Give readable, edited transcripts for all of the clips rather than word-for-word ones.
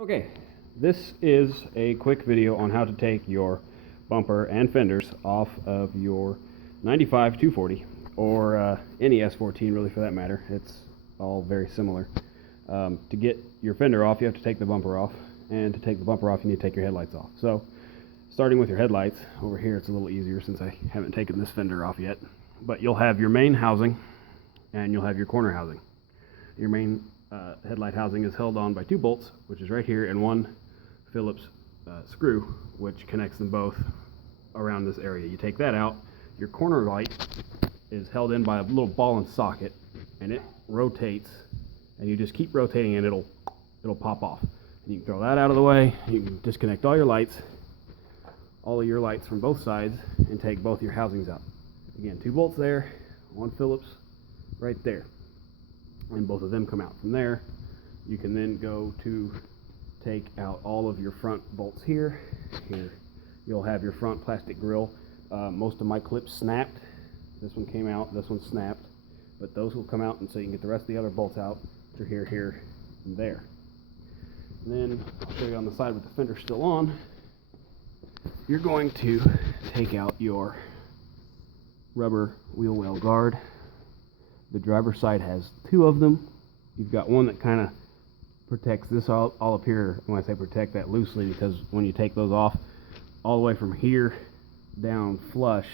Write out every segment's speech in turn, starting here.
Okay, this is a quick video on how to take your bumper and fenders off of your 95 240 or any S14 really for that matter. It's all very similar. To get your fender off, you have to take the bumper off, and to take the bumper off, you need to take your headlights off. So, starting with your headlights, over here it's a little easier since I haven't taken this fender off yet. But you'll have your main housing, and you'll have your corner housing. Your main headlight housing is held on by two bolts, which is right here, and one Phillips screw, which connects them both around this area. You take that out, your corner light is held in by a little ball and socket, and it rotates, and you just keep rotating and it'll pop off. And you can throw that out of the way. You can disconnect all of your lights from both sides, and take both your housings out. Again, two bolts there, one Phillips right there, and both of them come out. From there, you can then go to take out all of your front bolts here. Here, you'll have your front plastic grill. Most of my clips snapped. This one came out, this one snapped, but those will come out, and so you can get the rest of the other bolts out through here, here, and there. And then I'll show you on the side with the fender still on. You're going to take out your rubber wheel well guard. The driver's side has two of them. You've got one that kind of protects this all up here. When I say protect, that loosely, because when you take those off, all the way from here down flush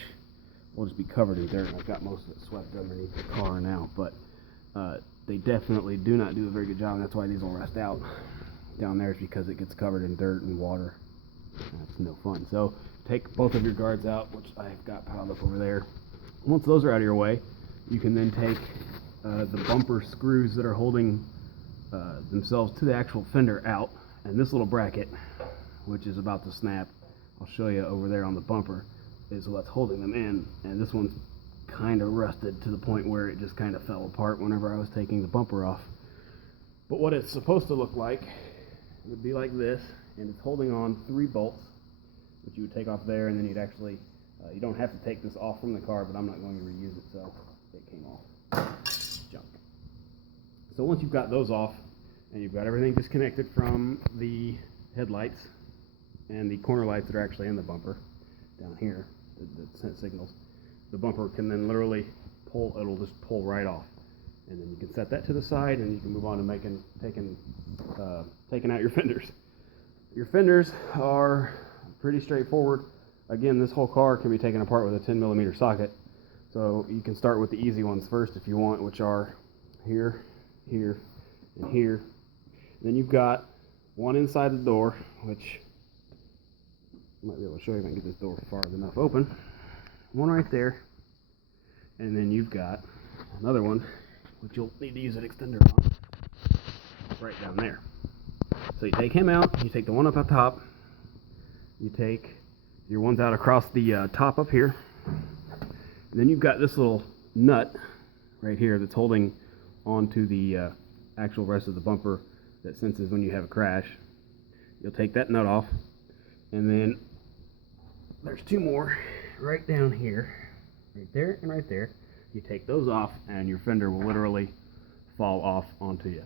will just be covered in dirt. I've got most of it swept underneath the car now, but they definitely do not do a very good job, and that's why these will rust out. Down there is because it gets covered in dirt and water. That's no fun. So take both of your guards out, which I've got piled up over there. Once those are out of your way, you can then take the bumper screws that are holding themselves to the actual fender out, and this little bracket, which is about to snap, I'll show you over there on the bumper, is what's holding them in. And this one's kind of rusted to the point where it just kind of fell apart whenever I was taking the bumper off. But what it's supposed to look like would be like this, and it's holding on three bolts, which you would take off there, and then you'd actually, you don't have to take this off from the car, but I'm not going to reuse it, so it came off. Junk. So once you've got those off, and you've got everything disconnected from the headlights and the corner lights that are actually in the bumper down here that send signals, the bumper can then literally pull, it'll just pull right off. And then you can set that to the side, and you can move on to taking out your fenders. Your fenders are pretty straightforward. Again, this whole car can be taken apart with a 10mm socket. So you can start with the easy ones first if you want, which are here, here, and here. Then you've got one inside the door, which I might be able to show you if I can get this door far enough open. One right there. And then you've got another one, which you'll need to use an extender on, right down there. So you take him out, you take the one up at top, you take your ones out across the top up here, and then you've got this little nut right here that's holding onto the actual rest of the bumper that senses when you have a crash. You'll take that nut off, and then there's two more right down here, right there and right there. You take those off, and your fender will literally fall off onto you.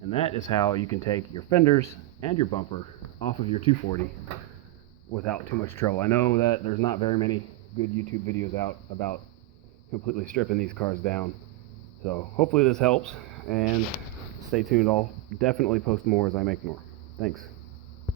And that is how you can take your fenders and your bumper off of your 240 without too much trouble. I know that there's not very many good YouTube videos out about completely stripping these cars down. So hopefully this helps, and stay tuned. I'll definitely post more as I make more. Thanks.